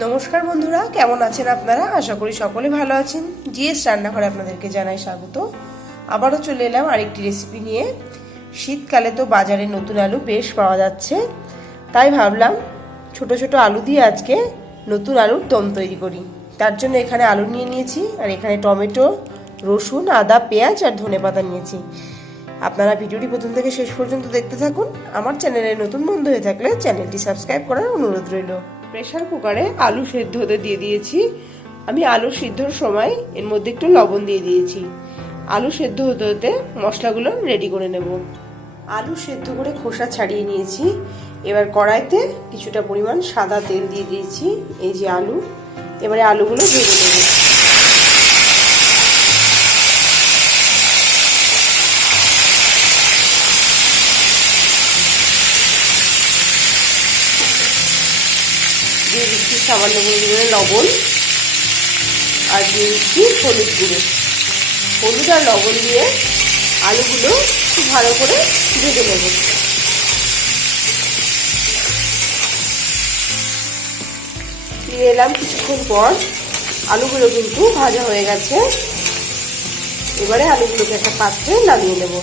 নমস্কার বন্ধুরা, কেমন আছেন আপনারা? আশা করি সকলে ভালো আছেন। জিএস রান্নাঘরে আপনাদেরকে জানাই স্বাগত। আবারও চলে এলাম আরেকটি রেসিপি নিয়ে। শীতকালে তো বাজারে নতুন আলু বেশ পাওয়া যাচ্ছে। তাই ভাবলাম, ছোট ছোট আলু দিয়ে আজকে নতুন আলুর দম তৈরি করি। তার জন্য এখানে আলু নিয়ে নিয়েছি, আর এখানে টমেটো, রসুন, আদা, পেঁয়াজ, আর ধনে পাতা নিয়েছি। আপনারা ভিডিওটি প্রথম থেকে শেষ পর্যন্ত দেখতে থাকুন। আমার চ্যানেলে নতুন বন্ধু হয়ে থাকলে চ্যানেলটি সাবস্ক্রাইব করার অনুরোধ রইল। প্রেশার কুকারে আলু সেদ্ধ হতে দিয়ে দিয়েছি। আমি আলু সিদ্ধর সময় এর মধ্যে একটু লবণ দিয়ে দিয়েছি। আলু সেদ্ধ হতে হতে মশলাগুলো রেডি করে নেব। আলু সেদ্ধ করে খোসা ছাড়িয়ে নিয়েছি। এবার কড়াইতে কিছুটা পরিমাণ সাদা তেল দিয়ে দিয়েছি, এই যে আলু। এবারে আলুগুলো ভেজে নেব দিয়ে দিচ্ছি সামান্য পরিমাণে লবণ আর দিয়ে দিচ্ছি হলুদ গুঁড়ো। হলুদ আর লবণ দিয়ে আলুগুলো খুব ভালো করে ভেজে নেব। ফিরে এলাম কিছুক্ষণ পর আলুগুলো কিন্তু ভাজা হয়ে গেছে। এবারে আলুগুলোকে একটা পাত্রে নামিয়ে নেব।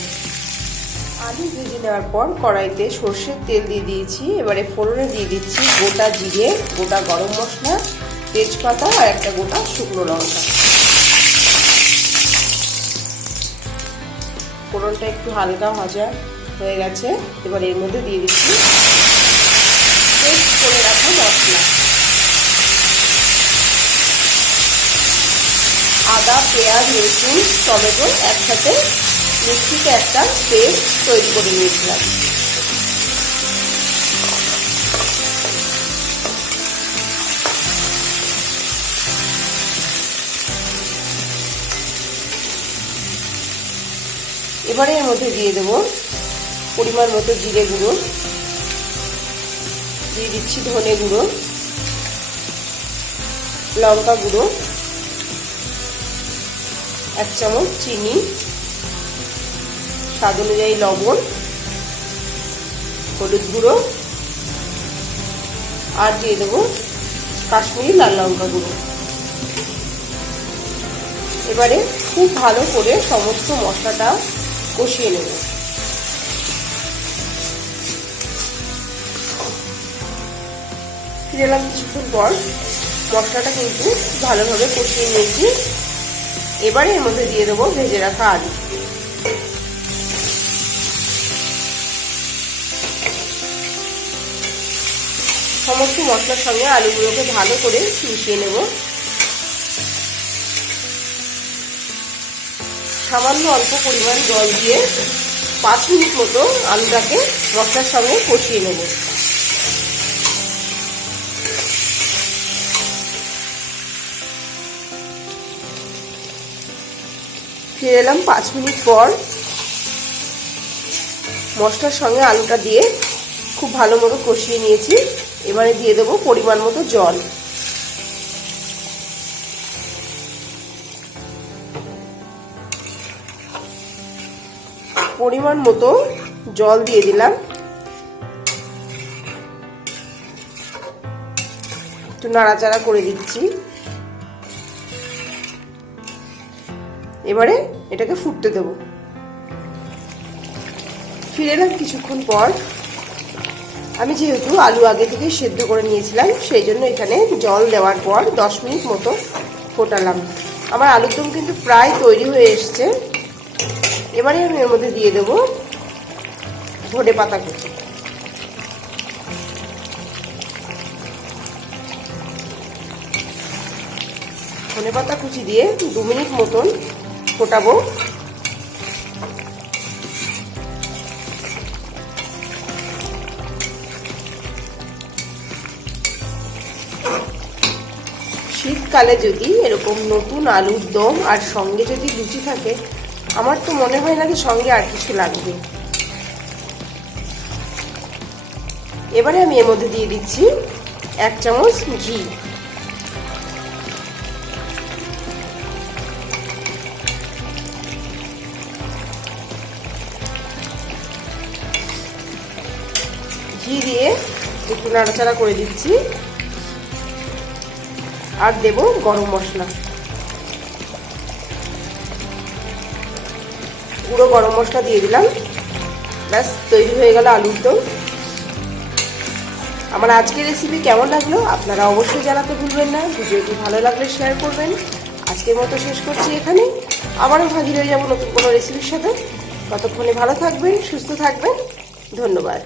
আলু ভেজে নেওয়ার পর কড়াইতে সর্ষের তেল দিয়ে দিয়েছি। এবারে ফোড়নে দিয়ে দিচ্ছি গোটা জিরে, গোটা গরম মশলা, তেজপাতা আর একটা গোটা শুকনো লঙ্কা। ফোড়নটা একটু হালকা ভাজা হয়ে গেছে। এবার এর মধ্যে দিয়ে দিচ্ছি আদা, পেঁয়াজ, রসুন, টমেটো একসাথে মিক্সিতে একটা পেস্ট তৈরি করে নিয়েছিলাম। এবারে এর মধ্যে দিয়ে দেবো পরিমাণ মতো জিরে গুঁড়ো। দিয়ে দিচ্ছি ধনে গুঁড়ো, লঙ্কা গুঁড়ো, এক চামচ চিনি। স্বাদ অনুযায়ী লবণ, হলুদ গুঁড়ো, আর দিয়ে দেবো কাশ্মীরি লাল লঙ্কা গুঁড়ো। এবারে খুব ভালো করে সমস্ত মশলাটা কষিয়ে নেব। ফিরে এলাম কিছুক্ষণ পর। মশলাটা কিন্তু ভালোভাবে কষিয়ে নিয়েছি। এবারে এর মধ্যে দিয়ে দেবো ভেজে রাখা আলু। সমস্ত মশলার সঙ্গে আলুগুলোকে ভালো করে মিশিয়ে নেব। সামান্য অল্প পরিমাণ জল দিয়ে পাঁচ মিনিট মতো আলুটাকে মশলার সঙ্গে কষিয়ে নেব। ফিরে এলাম পাঁচ মিনিট পর। মশলার সঙ্গে আলুটা দিয়ে খুব ভালো মতো কষিয়ে নিয়েছি। এবারে দিয়ে দেবো পরিমাণ মতো জল। পরিমাণ মতো জল দিয়ে দিলাম। একটু নাড়াচাড়া করে দিচ্ছি। এবারে এটাকে ফুটতে দেব। ফিরে এলাম কিছুক্ষণ পর। আমি যেহেতু আলু আগে থেকে সেদ্ধ করে নিয়েছিলাম, সেই জন্য এখানে জল দেওয়ার পর দশ মিনিট মতো ফোটালাম। আমার আলুর দম কিন্তু প্রায় তৈরি হয়ে এসছে। এবারে আমি এর মধ্যে দিয়ে দেবো ধনে পাতা কুচি। ধনে পাতা কুচি দিয়ে দু মিনিট মতন ফোটাবো। শীতকালে যদি এরকম নতুন আলুর দম আর সঙ্গে যদি লুচি থাকে, আমার তো মনে হয় না যে সঙ্গে আর কিছু লাগবে। এবারে আমি এর মধ্যে দিয়ে দিচ্ছি এক চামচ ঘি। ঘি দিয়ে একটু নাড়াচাড়া করে দিচ্ছি। আর দেব গরম মশলা। পুরো গরম মশলা দিয়ে দিলাম। ব্যাস, তৈরি হয়ে গেল আলুর দম। আমার আজকের রেসিপি কেমন লাগল আপনারা অবশ্যই জানাতে ভুলবেন না। ভিডিওটি ভালো লাগলে শেয়ার করবেন। আজকের মতো শেষ করছি এখানে। আবারও হাজির হয়ে যাব নতুন কোনো রেসিপির সাথে। ততক্ষণে ভালো থাকবেন, সুস্থ থাকবেন। ধন্যবাদ।